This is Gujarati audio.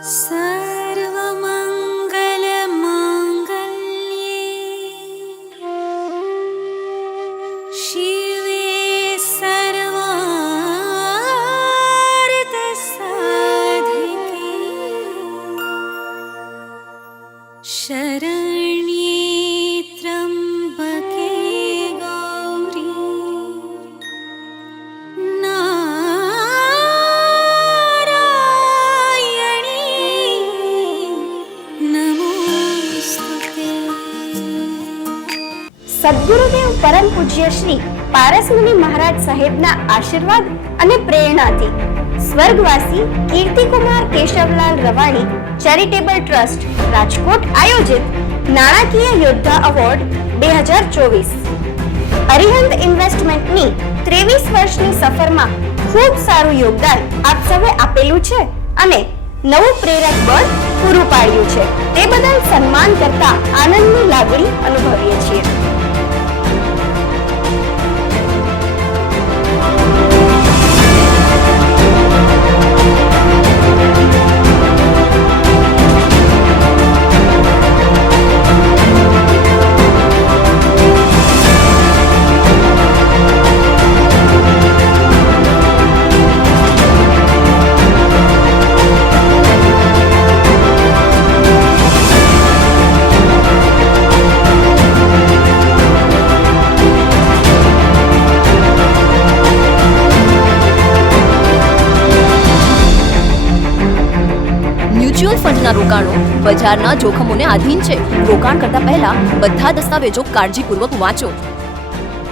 सर्वमङ्गलमाङ्गल्ये शिवे सर्वार्थसाधिके शरण्ये સદગુરુદેવ પરમ પૂજ્ય શ્રી પારસમુનિ મહારાજ સાહેબના આશીર્વાદ અને પ્રેરણાથી સ્વર્ગવાસી કીર્તિકુમાર કેશવલાલ રવાણી ચેરિટેબલ ટ્રસ્ટ રાજકોટ આયોજિત નાણાકીય યોદ્ધા એવોર્ડ બે હજાર ચોવીસ. અરિહંત ઇન્વેસ્ટમેન્ટની ત્રેવીસ વર્ષની સફરમાં ખૂબ સારું યોગદાન આપ સૌએ આપેલું છે અને નવું પ્રેરક બળ પૂરું પાડ્યું છે. તે બદલ સન્માન કરતા આનંદની લાગણી અનુભવીએ છીએ. મ્યુચ્યુઅલ ફંડના રોકાણો. બજારના જોખમોને આધીન છે. રોકાણ કરતા પહેલા બધા દસ્તાવેજો કાળજીપૂર્વક વાંચો.